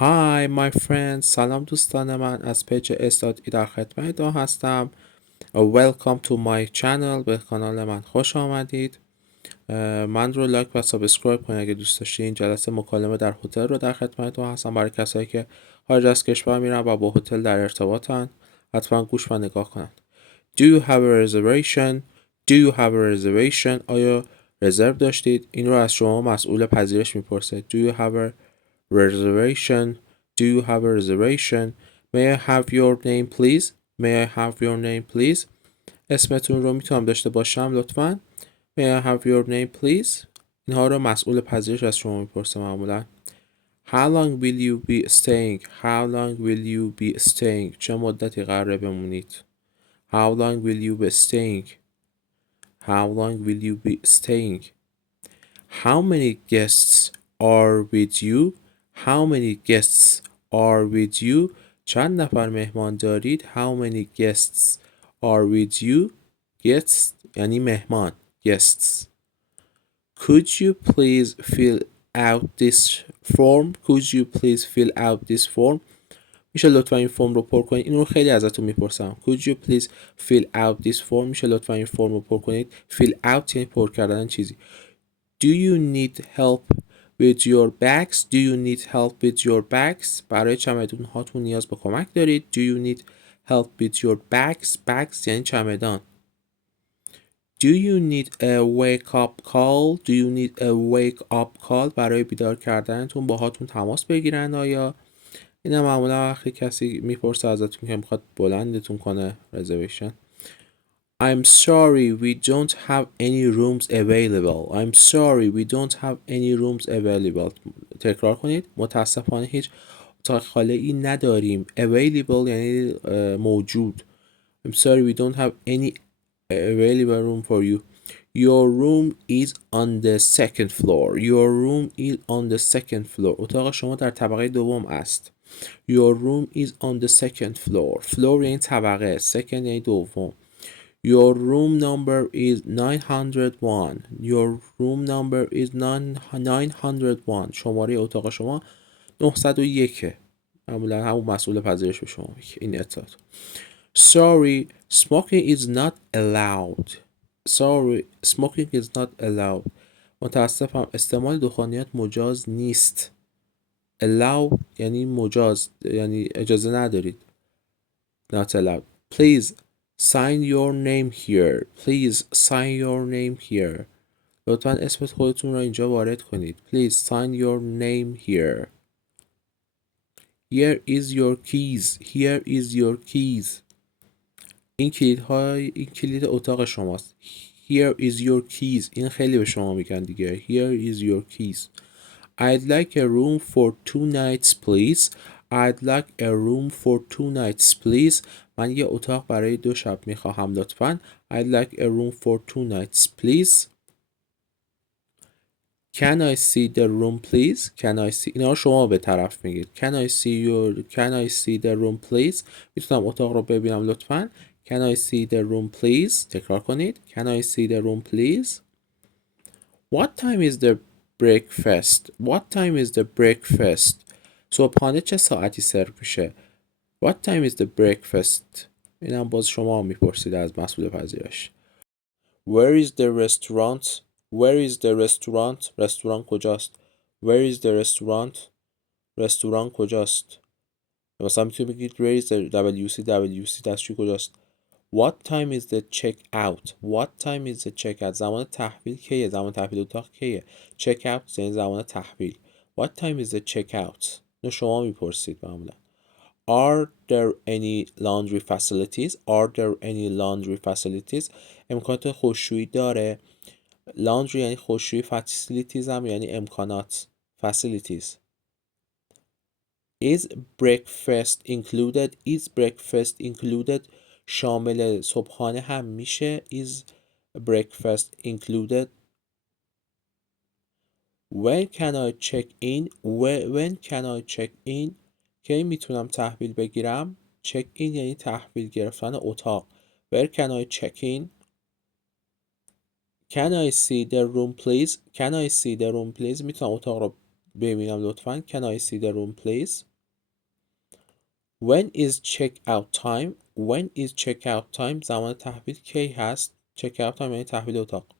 Hi my friends. سلام دوستان من از پیج افتاد در خدمه دو هستم. Welcome to my channel. به کانال من خوش آمدید. من رو لایک و سابسکرایب کنید اگه دوست داشتید. این جلسه مکالمه در هتل رو در خدمت دو هستم برای کسایی که خارج از کشور میرن و با هتل در ارتباطن. حتما گوش و نگاه کنند. Do you have a reservation? Do you have a reservation? آیا رزرو داشتید؟ این رو از شما مسئول پذیرش میپرسه. Do you have a reservation? Do you have a reservation? May I have your name please? May I have your name please? اسمتون رو میتونم داشته باشم لطفاً. May I have your name please? اینها رو مسئول پذیرش از شما میپرسه معمولا. How long will you be staying? How long will you be staying? چه مدتی قراره بمونید؟ How long will you be staying? How long will you be staying? How many guests are with you? How many guests are with you? چند نفر مهمان دارید؟ How many guests are with you? Guests یعنی مهمان. Guests. Could you please fill out this form? Could you please fill out this form? میشه لطفا این فرم رو پر کنید. این رو خیلی ازتون میپرسم. Could you please fill out this form? میشه لطفا این فرم رو پر کنید. Fill out یعنی پر کردن چیزی. Do you need help with your bags? Do you need help with your bags? برای چمدون هاتون نیاز به کمک دارید. Do you need help with your bags? Bags یعنی چمدان. Do you need a wake up call? Do you need a wake up call? برای بیدار کردنتون با هاتون تماس بگیرن آیا؟ این معمولا وقتی کسی میپرسه ازتون که میخواد بلندتون کنه reservation. I'm sorry we don't have any rooms available. I'm sorry we don't have any rooms available. تکرار کنید. متاسفانه هیچ اتاق خالی نداریم. Available یعنی موجود. I'm sorry we don't have any available room for you. Your room is on the second floor. Your room is on the second floor. اتاق شما در طبقه دوم است. Your room is on the second floor. Floor یعنی طبقه. Second یعنی دوم. Your room number is 901. Your room number is 901. شماره اتاق شما 901. معمولا همون مسئول پذیرش به شما میگه این اطلاعات. Sorry, smoking is not allowed. Sorry, smoking is not allowed. متاسفم استعمال دخانیات مجاز نیست. Allow یعنی مجاز یعنی اجازه ندارید. Not allowed. Please sign your name here. Please sign your name here. لطفاً اسم خودتون را اینجا وارد کنید. Please sign your name here. Here is your keys. Here is your keys. این کلید اتاق شماست. Here is your keys. این خیلی به شما میگن دیگه. Here is your keys. I'd like a room for 2 nights please. I'd like a room for 2 nights please. من یه اتاق برای 2 شب میخواهم لطفاً. I'd like a room for 2 nights please. Can I see the room please? Can I see اینا شما به طرف میگید. Can I see the room please? میتونم اتاق رو ببینم لطفاً. Can I see the room please? تکرار کنید. Can I see the room please? What time is the breakfast? What time is the breakfast? صبحانه چه ساعتی سرو میشه؟ What time is the breakfast? اینم باز شما میپرسید از مسئول پذیرش. Where is the restaurant? Where is the restaurant? رستوران کجاست؟ Where is the restaurant? رستوران کجاست؟ مثلا میتونید بگید Where is the WC دستشویی کجاست؟ What time is the check out? What time is the check out? زمان تحویل کیه؟ زمان تحویل اتاق کیه؟ Check out یعنی زمان تحویل. What time is the check out? اینو شما میپرسید معمولا. Are there any laundry facilities? Are there any laundry facilities? امکانات خشکشویی داره. Laundry یعنی خشکشویی. Facilities هم یعنی امکانات. Facilities. Is breakfast included? Is breakfast included? شامل صبحانه هم میشه. Is breakfast included? When can I check in? When can I check in? کی میتونم تحویل بگیرم؟ Check in یعنی تحویل گرفتن اتاق. Where can I check in? Can I see the room please? Can I see the room please? میتونم اتاق رو ببینم لطفاً. Can I see the room please? When is check out time? When is check out time؟ زمان تحویل کی هست؟ check out time یعنی تحویل اتاق.